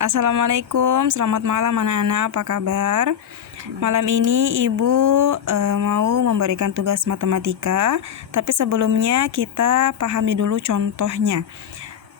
Assalamualaikum, selamat malam anak-anak, apa kabar? Malam ini Ibu mau memberikan tugas matematika, tapi sebelumnya kita pahami dulu contohnya.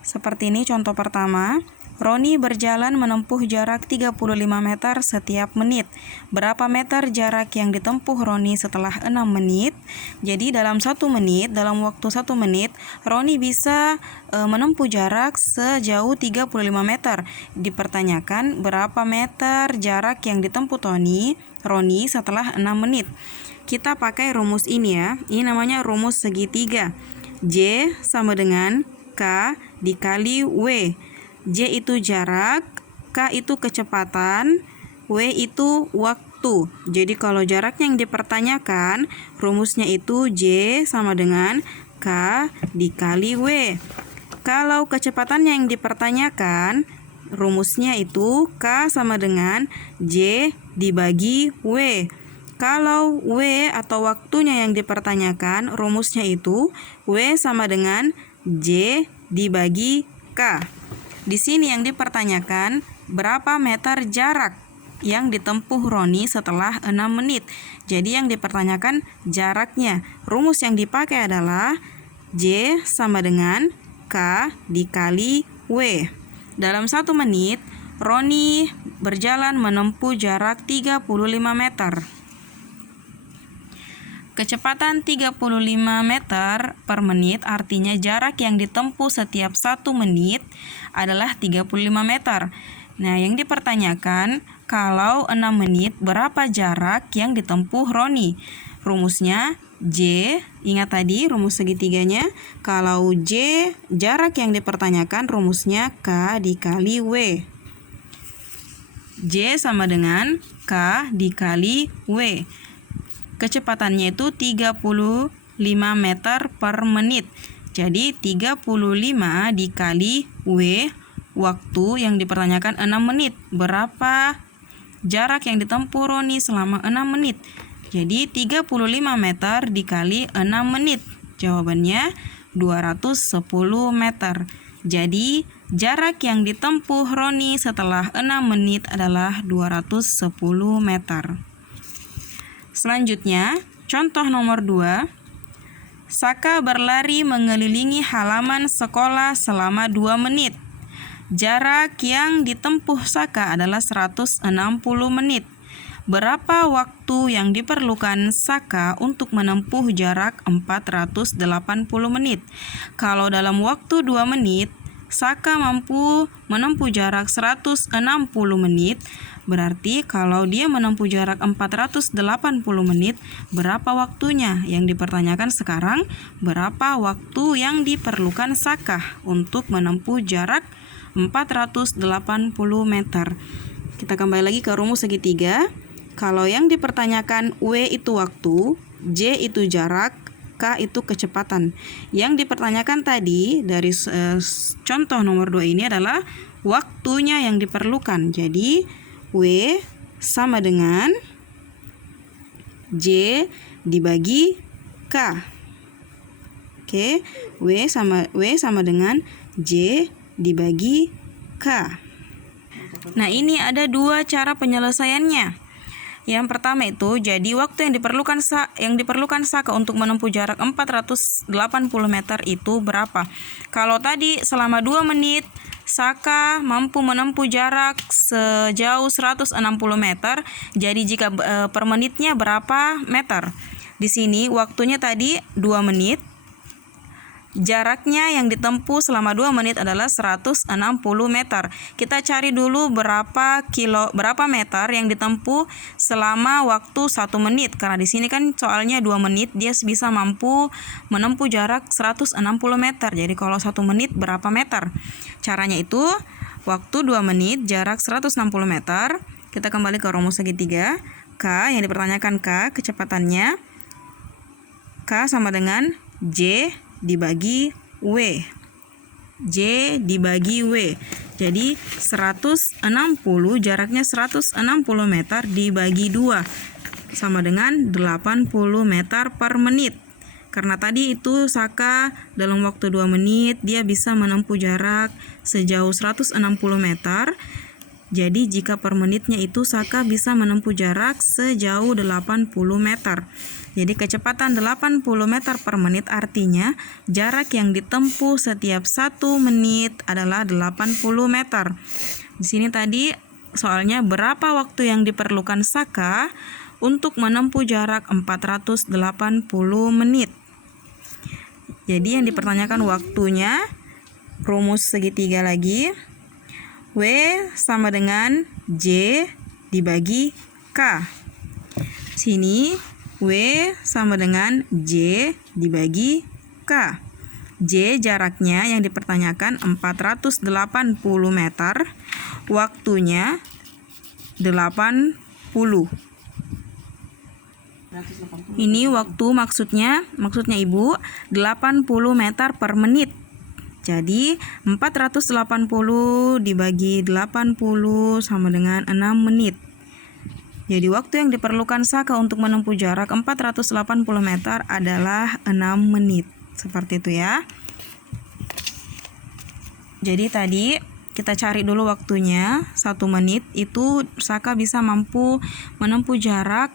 Seperti ini contoh pertama. Roni berjalan menempuh jarak 35 meter setiap menit. Berapa meter jarak yang ditempuh Roni setelah 6 menit? Jadi dalam 1 menit, dalam waktu 1 menit, Roni bisa menempuh jarak sejauh 35 meter. Dipertanyakan berapa meter jarak yang ditempuh Roni setelah 6 menit. Kita pakai rumus ini ya. Ini namanya rumus segitiga. J sama dengan K dikali W. J itu jarak, K itu kecepatan, W itu waktu. Jadi kalau jaraknya yang dipertanyakan, rumusnya itu J sama dengan K dikali W. Kalau kecepatannya yang dipertanyakan, rumusnya itu K sama dengan J dibagi W. Kalau W atau waktunya yang dipertanyakan, rumusnya itu W sama dengan J dibagi K. Di sini yang dipertanyakan berapa meter jarak yang ditempuh Roni setelah 6 menit. Jadi yang dipertanyakan jaraknya. Rumus yang dipakai adalah J sama dengan K dikali W. Dalam 1 menit, Roni berjalan menempuh jarak 35 meter. Kecepatan 35 meter per menit artinya jarak yang ditempuh setiap 1 menit adalah 35 meter. Nah, yang dipertanyakan kalau 6 menit berapa jarak yang ditempuh Roni? Rumusnya J, ingat tadi rumus segitiganya. Kalau J, jarak yang dipertanyakan rumusnya K dikali W. J sama dengan K dikali W. Kecepatannya itu 35 meter per menit. Jadi 35 dikali W, waktu yang dipertanyakan 6 menit. Berapa jarak yang ditempuh Roni selama 6 menit? Jadi 35 meter dikali 6 menit. Jawabannya 210 meter. Jadi jarak yang ditempuh Roni setelah 6 menit adalah 210 meter. Selanjutnya, contoh nomor 2. Saka berlari mengelilingi halaman sekolah selama 2 menit. Jarak yang ditempuh Saka adalah 160 menit. Berapa waktu yang diperlukan Saka untuk menempuh jarak 480 menit? Kalau dalam waktu 2 menit, Saka mampu menempuh jarak 160 menit, berarti kalau dia menempuh jarak 480 menit, berapa waktunya? Yang dipertanyakan sekarang, berapa waktu yang diperlukan Saka untuk menempuh jarak 480 meter? Kita kembali lagi ke rumus segitiga. Kalau yang dipertanyakan W itu waktu, J itu jarak, K itu kecepatan. Yang dipertanyakan tadi dari contoh nomor 2 ini adalah waktunya yang diperlukan. Jadi W sama dengan J dibagi K. Oke, W sama dengan J dibagi K. Nah, ini ada 2 cara penyelesaiannya. Yang pertama itu, jadi waktu yang diperlukan Saka untuk menempuh jarak 480 meter itu berapa? Kalau tadi selama 2 menit Saka mampu menempuh jarak sejauh 160 meter, jadi jika per menitnya berapa meter? Di sini waktunya tadi 2 menit. Jaraknya yang ditempuh selama 2 menit adalah 160 meter. Kita cari dulu berapa meter yang ditempuh selama waktu 1 menit. Karena di sini kan soalnya 2 menit dia bisa mampu menempuh jarak 160 meter. Jadi kalau 1 menit berapa meter? Caranya itu waktu 2 menit jarak 160 meter. Kita kembali ke rumus segitiga. K yang dipertanyakan K, kecepatannya K sama dengan J dibagi W. J dibagi W. Jadi 160, jaraknya 160 meter dibagi 2 sama dengan 80 meter per menit. Karena tadi itu Saka dalam waktu 2 menit dia bisa menempuh jarak sejauh 160 meter. Jadi jika per menitnya itu Saka bisa menempuh jarak sejauh 80 meter. Jadi kecepatan 80 meter per menit artinya jarak yang ditempuh setiap 1 menit adalah 80 meter. Di sini tadi soalnya berapa waktu yang diperlukan Saka untuk menempuh jarak 480 menit. Jadi yang dipertanyakan waktunya, rumus segitiga lagi. W sama dengan J dibagi K. Sini W sama dengan J dibagi K. J jaraknya yang dipertanyakan 480 meter. Waktunya 80. Ini waktu maksudnya Ibu 80 meter per menit. Jadi 480 dibagi 80 sama dengan 6 menit. Jadi waktu yang diperlukan Saka untuk menempuh jarak 480 meter adalah 6 menit. Seperti itu ya. Jadi tadi kita cari dulu waktunya. 1 menit itu Saka bisa mampu menempuh jarak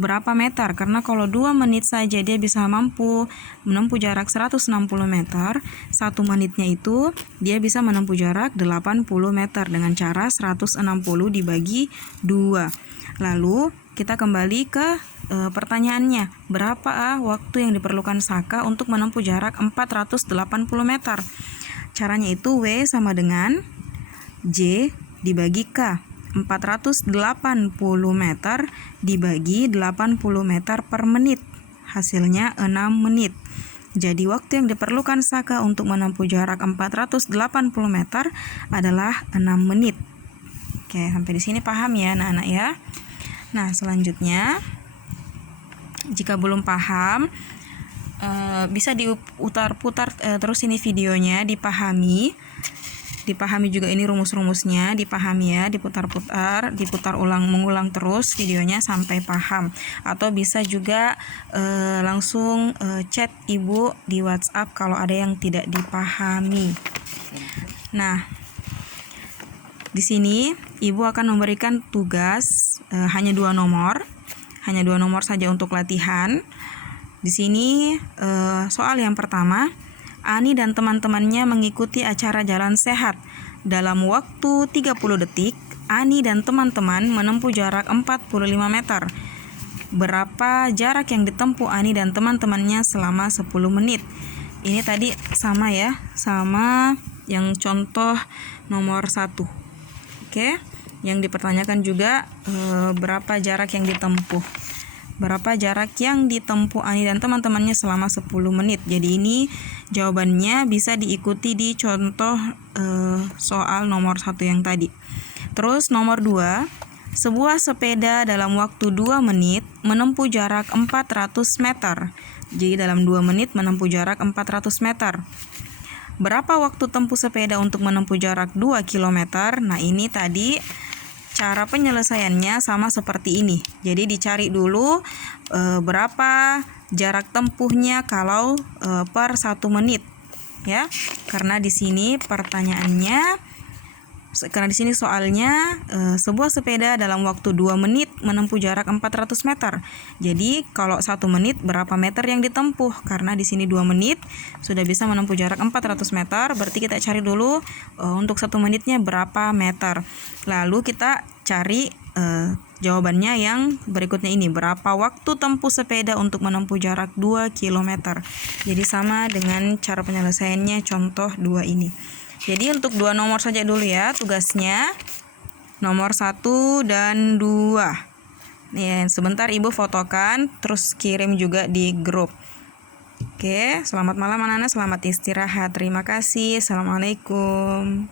berapa meter, karena kalau 2 menit saja dia bisa mampu menempuh jarak 160 meter. 1 menitnya itu dia bisa menempuh jarak 80 meter dengan cara 160 dibagi 2. Lalu kita kembali ke pertanyaannya, berapa waktu yang diperlukan Saka untuk menempuh jarak 480 meter. Caranya itu W sama dengan J dibagi K. 480 meter dibagi 80 meter per menit. Hasilnya 6 menit. Jadi waktu yang diperlukan Saka untuk menempuh jarak 480 meter adalah 6 menit. Oke, sampai di sini paham ya anak-anak ya. Nah, selanjutnya jika belum paham bisa diputar-putar terus ini videonya, dipahami juga ini rumus-rumusnya, dipahami ya, diputar mengulang terus videonya sampai paham. Atau bisa juga langsung chat Ibu di WhatsApp kalau ada yang tidak dipahami. Nah, di sini Ibu akan memberikan tugas hanya 2 nomor saja untuk latihan. Di sini soal yang pertama, Ani dan teman-temannya mengikuti acara jalan sehat. Dalam waktu 30 detik, Ani dan teman-teman menempuh jarak 45 meter. Berapa jarak yang ditempuh Ani dan teman-temannya selama 10 menit? Ini tadi sama ya, sama yang contoh nomor 1. Oke, yang dipertanyakan juga berapa jarak yang ditempuh. Berapa jarak yang ditempuh Ani dan teman-temannya selama 10 menit. Jadi ini jawabannya bisa diikuti di contoh soal nomor 1 yang tadi. Terus nomor 2, sebuah sepeda dalam waktu 2 menit menempuh jarak 400 meter. Jadi dalam 2 menit menempuh jarak 400 meter. Berapa waktu tempuh sepeda untuk menempuh jarak 2 km? Nah, ini tadi cara penyelesaiannya sama seperti ini. Jadi dicari dulu berapa jarak tempuhnya kalau per 1 menit ya. Karena di sini soalnya sebuah sepeda dalam waktu 2 menit menempuh jarak 400 meter. Jadi kalau 1 menit berapa meter yang ditempuh? Karena di sini 2 menit sudah bisa menempuh jarak 400 meter, berarti kita cari dulu untuk 1 menitnya berapa meter. Lalu kita cari jawabannya yang berikutnya ini, berapa waktu tempuh sepeda untuk menempuh jarak 2 km. Jadi sama dengan cara penyelesaiannya contoh 2 ini. Jadi untuk 2 nomor saja dulu ya tugasnya, nomor 1 dan 2. Ya, sebentar Ibu fotokan terus kirim juga di grup. Oke, selamat malam anak-anak, selamat istirahat. Terima kasih. Assalamualaikum.